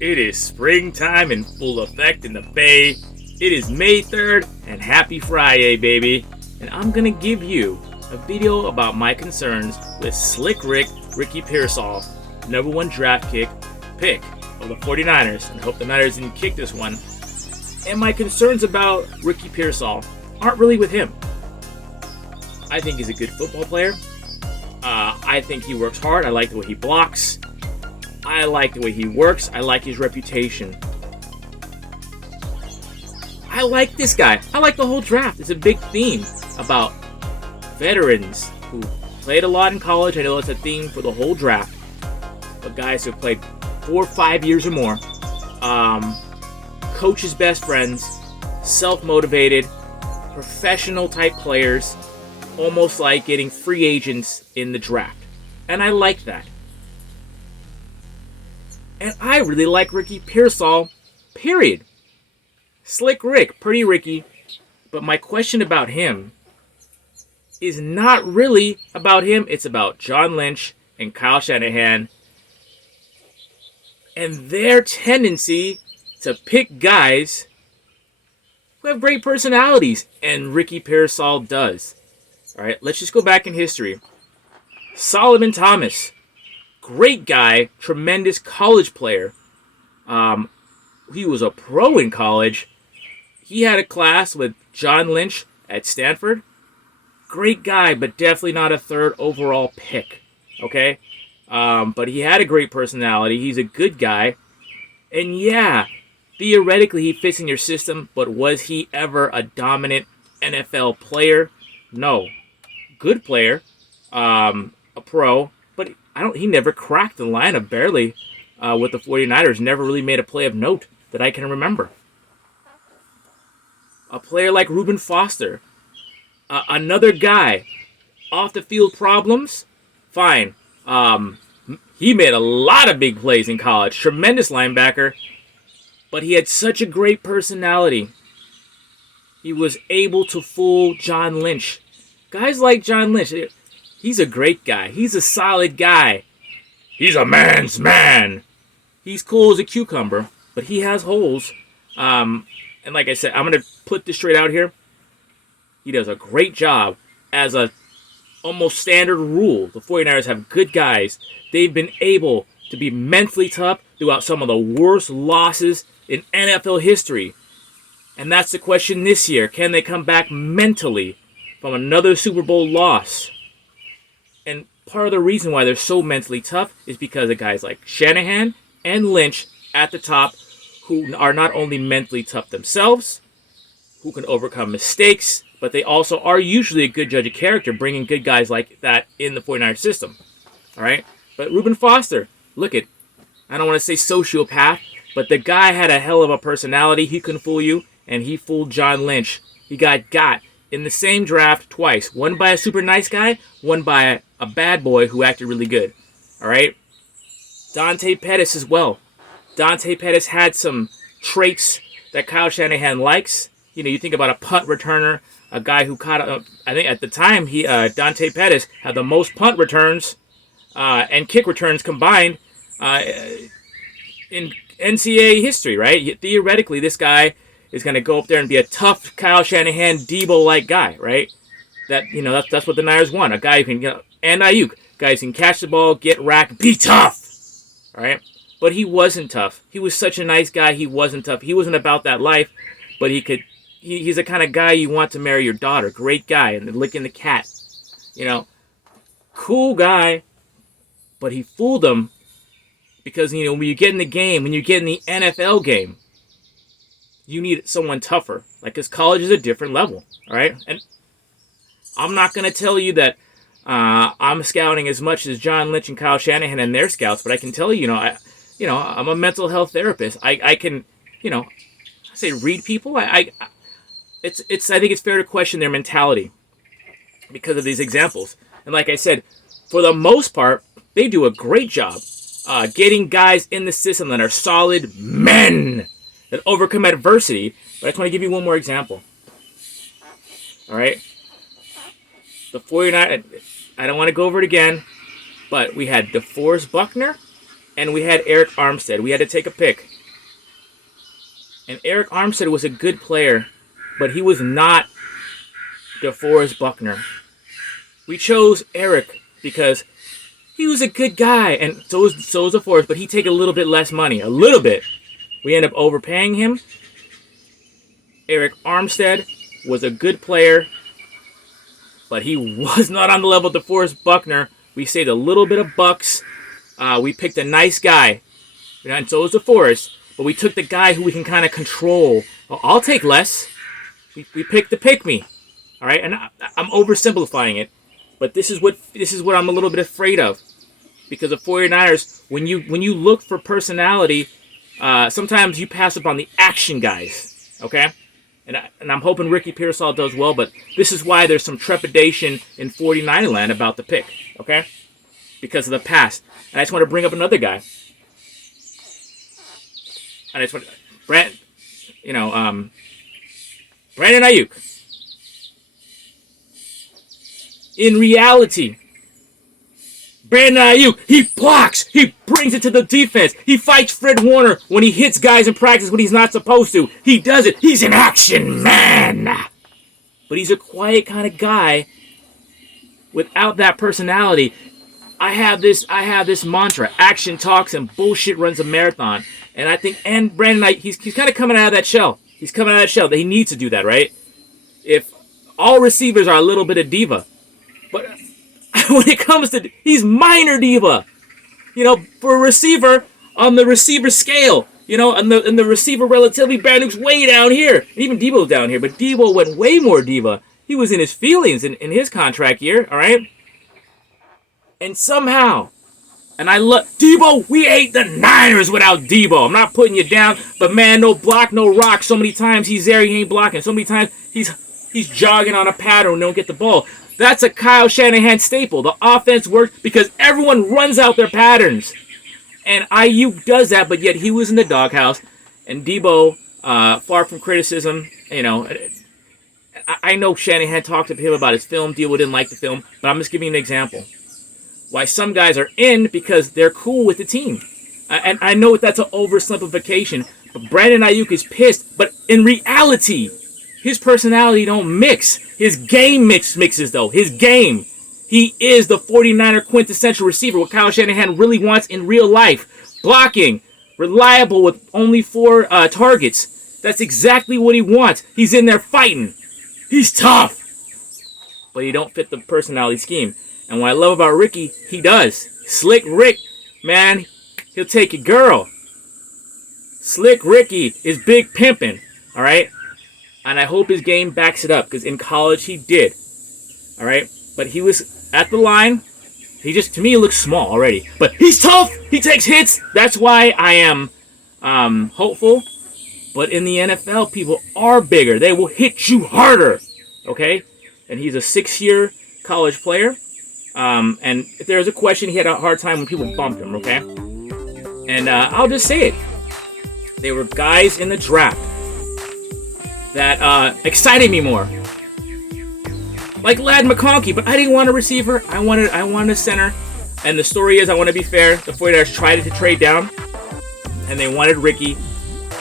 It is springtime in full effect in the Bay. It is May 3rd, and happy Friday, baby. And I'm gonna give you a video about my concerns with Slick Ricky Pearsall, #1 draft pick of the 49ers. And I hope the Niners didn't kick this one. And my concerns about Ricky Pearsall aren't really with him. I think he's a good football player. I think he works hard. I like the way he blocks. I like the way he works. I like his reputation. I like this guy. I like the whole draft. It's a big theme about veterans who played a lot in college. I know it's a theme for the whole draft. But guys who played 4 or 5 years or more. Coaches' best friends. Self-motivated. Professional type players. Almost like getting free agents in the draft. And I like that. And I really like Ricky Pearsall, period. Slick Rick, pretty Ricky. But my question about him is not really about him. It's about John Lynch and Kyle Shanahan and their tendency to pick guys who have great personalities. And Ricky Pearsall does. All right, let's just go back in history. Solomon Thomas. Great guy, tremendous college player. He was a pro in college. He had a class with John Lynch at Stanford. Great guy, but definitely not a 3rd overall pick. Okay? But he had a great personality. He's a good guy. And yeah, theoretically he fits in your system, but was he ever a dominant NFL player? No. Good player. A pro. But he never cracked the lineup, barely, with the 49ers. Never really made a play of note that I can remember. A player like Reuben Foster. Another guy. Off the field problems? Fine. He made a lot of big plays in college. Tremendous linebacker. But he had such a great personality. He was able to fool John Lynch. Guys like John Lynch, he's a great guy. He's a solid guy. He's a man's man. He's cool as a cucumber, but he has holes. And like I said, I'm going to put this straight out here. He does a great job. As a almost standard rule, the 49ers have good guys. They've been able to be mentally tough throughout some of the worst losses in NFL history. And that's the question this year. Can they come back mentally from another Super Bowl loss? And part of the reason why they're so mentally tough is because of guys like Shanahan and Lynch at the top, who are not only mentally tough themselves, who can overcome mistakes, but they also are usually a good judge of character, bringing good guys like that in the 49ers system. All right? But Reuben Foster, I don't want to say sociopath, but the guy had a hell of a personality. He couldn't fool you, and he fooled John Lynch. He got in the same draft twice. One by a super nice guy, one by a bad boy who acted really good. All right? Dante Pettis as well. Dante Pettis had some traits that Kyle Shanahan likes. You know, you think about a punt returner, a guy who caught, I think at the time, Dante Pettis had the most punt returns and kick returns combined in NCAA history, right? Theoretically, this guy is going to go up there and be a tough Kyle Shanahan, Debo-like guy, right? That's what the Niners want. A guy who can, and Ayuk, guys who can catch the ball, get racked, be tough, right? But he wasn't tough. He was such a nice guy. He wasn't tough. He wasn't about that life, but he's the kind of guy you want to marry your daughter. Great guy, and licking the cat, cool guy, but he fooled them because, when you get in the game, when you get in the NFL game, you need someone tougher. Because college is a different level, all right? And I'm not going to tell you that I'm scouting as much as John Lynch and Kyle Shanahan and their scouts, but I can tell you, I'm a mental health therapist. I can, read people. I think it's fair to question their mentality because of these examples. And like I said, for the most part, they do a great job getting guys in the system that are solid men that overcome adversity. But I just want to give you one more example. All right? The 49ers, I don't want to go over it again, but we had DeForest Buckner and we had Eric Armstead. We had to take a pick. And Eric Armstead was a good player, but he was not DeForest Buckner. We chose Eric because he was a good guy, and so was DeForest, but he'd take a little bit less money. A little bit. We ended up overpaying him. Eric Armstead was a good player, but he was not on the level of DeForest Buckner. We saved a little bit of bucks. We picked a nice guy, and so was DeForest, but we took the guy who we can kind of control. Well, I'll take less. We picked the pick-me. All right, and I'm oversimplifying it, but this is what I'm a little bit afraid of, because the 49ers, when you look for personality, sometimes you pass up on the action guys. Okay, and I'm hoping Ricky Pearsall does well, but this is why there's some trepidation in 49er land about the pick. Okay, because of the past. And I just want to bring up another guy. And I just want Brandon Ayuk. In reality, Brandon Ayuk, he blocks, he brings it to the defense, he fights Fred Warner when he hits guys in practice when he's not supposed to. He does it. He's an action man. But he's a quiet kind of guy without that personality. I have this mantra: action talks and bullshit runs a marathon. And I think, and Brandon Ayuk, he's kind of coming out of that shell. He's coming out of that shell. That he needs to do that, right? If all receivers are a little bit of diva, but when it comes to, he's minor diva. You know, for a receiver, on the receiver scale, you know, in the receiver relativity, Brandon Ayuk's way down here. And even Debo's down here, but Debo went way more diva. He was in his feelings in his contract year, all right? And somehow, and I love Debo, we ate the Niners without Debo. I'm not putting you down, but man, no block, no rock. So many times he's there, he ain't blocking. So many times he's jogging on a pattern and don't get the ball. That's a Kyle Shanahan staple. The offense works because everyone runs out their patterns. And Ayuk does that, but yet he was in the doghouse. And Debo, far from criticism, you know, I know Shanahan talked to him about his film. Debo didn't like the film, but I'm just giving you an example. Why some guys are in because they're cool with the team. And I know that's an oversimplification, but Brandon Ayuk is pissed. But in reality, his personality don't mix. His game mixes, though. His game. He is the 49er quintessential receiver, what Kyle Shanahan really wants in real life. Blocking, reliable with only 4 targets. That's exactly what he wants. He's in there fighting. He's tough. But he don't fit the personality scheme. And what I love about Ricky, he does. Slick Rick, man, he'll take your girl. Slick Ricky is big pimping, all right? And I hope his game backs it up, because in college he did, all right? But he was at the line. He just, to me, he looks small already. But he's tough. He takes hits. That's why I am hopeful. But in the NFL, people are bigger. They will hit you harder, okay? And he's a 6-year college player. And if there's a question, he had a hard time when people bumped him, okay? And I'll just say it. There were guys in the draft that excited me more. Like Ladd McConkey, but I didn't want a receiver. I wanted a center. And the story is, I want to be fair, the 49ers tried to trade down, and they wanted Ricky.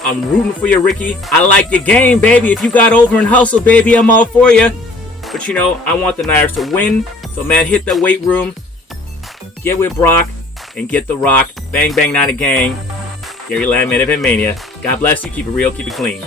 I'm rooting for you, Ricky. I like your game, baby. If you got over and hustle, baby, I'm all for you. But, you know, I want the Niners to win. So, man, hit the weight room. Get with Brock and get the rock. Bang, bang, not a gang. Gary Lamm, Mania. God bless you. Keep it real. Keep it clean.